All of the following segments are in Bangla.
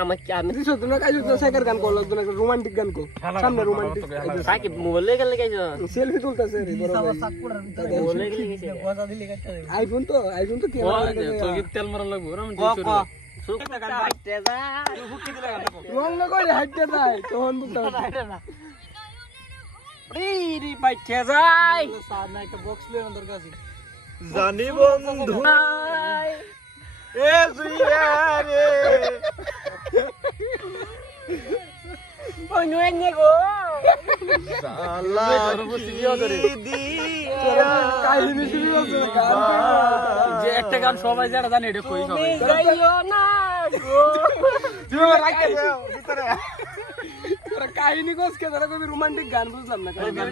আমাকে আমি তুই শুধু না কাজ তো সাইকেল গান করলো তো একটা রোমান্টিক গান কো সামনে রোমান্টিক সাকি মোবাইলে গেলে গাইছো সেলফি তুলতাছে রে বড় ভাই মোবাইলে গেলে গাইছো আইফোন তো কি তো কি তেল মারা লাগবো রাম ক সুখটা গান বাইতে যা হুকি দিলে গান রং না করে হাইটে যায় তখন বুঝতে রি বাইতে যায় সামনে একটা বক্স লয়ে আমার দরকার আছে জানি বন্ধু এ জুইয়া রে বনুয়ে গো সালা কাহিনী শুরু হচ্ছে গান যে একটা গান সবাই যারা জানে এটা কই সবাই গাইও না গো তুই রাখতে দাও ভিতরে তোরা কাহিনী কোস কে ধরে কবি রোমান্টিক গান বুঝলাম না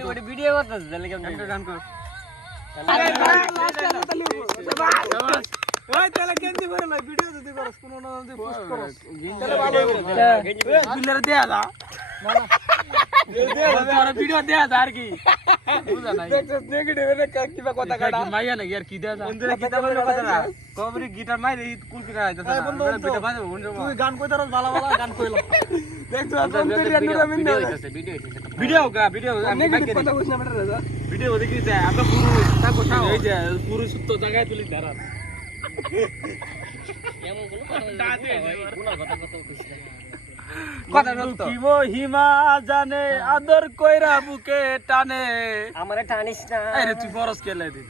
ওই ভিডিও করতেছ তাহলে কেমন গান কর ওই তাহলে কেন্দি করে না ভিডিও যদি করস কোন না যদি পোস্ট করস তাহলে ভালো হবে বিলের দেয়া দা না তোর ভিডিও দেয়া দা আর কি বুঝা নাই দেখছ নেগেটিভ এর কিবা কথা কাটা মাইয়া না यार কি দেয়া দা বন্ধুরা গিটার মাইরা কথা না কবরি গিটার মাইরে কুল কি গাইতাছ না ভিডিও বাজে তুই গান কইতারস ভালো ভালো গান কইলো দেখছ অন্তরে আন্ডুরা মিন্না ভিডিও নেগেটিভ কথা কইছ না বেটা ভিডিও দেখি যায় আমরা পুরো তাকো তাও এই যে পুরো সুত্ত জায়গায় তুলি দাঁড়া এমন কোনো কথা কইছিস কথা সত্য কি মহিমা জানে আদর কইরা বুকে টানে আমারে টানিস না আরে তুই বরস কেলে দিন